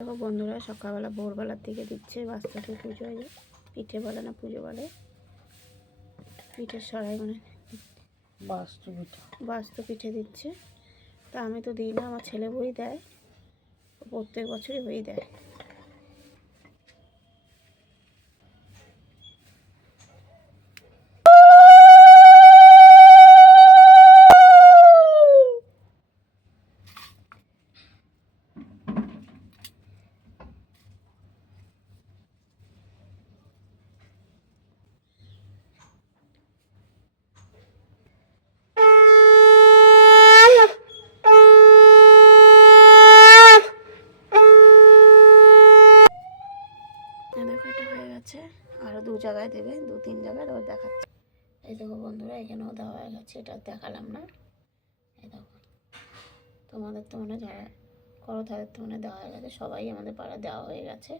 দেখো বন্ধুরা, সকালবেলা ভোরবেলার দিকে দিচ্ছে বাস্তবে পুজো, পিঠে বলে না পুজো বলে, পিঠের সরাই মানে বাস্তু পিঠে দিচ্ছে। তা আমি তো দিই না, আমার ছেলে বই দেয়, প্রত্যেক বছরই বই দেয়। দেখো এটা হয়ে গেছে, আরও 2 জায়গায় দেবে, 2-3 জায়গায় আবার দেখাচ্ছে। এই দেখো বন্ধুরা, এখানেও দেওয়া হয়ে গেছে, এটা দেখালাম না। এই দেখো, তোমাদের তো মনে যারা করো তাদের তো মনে দেওয়া হয়ে গেছে, সবাই আমাদের পাড়া দেওয়া হয়ে গেছে।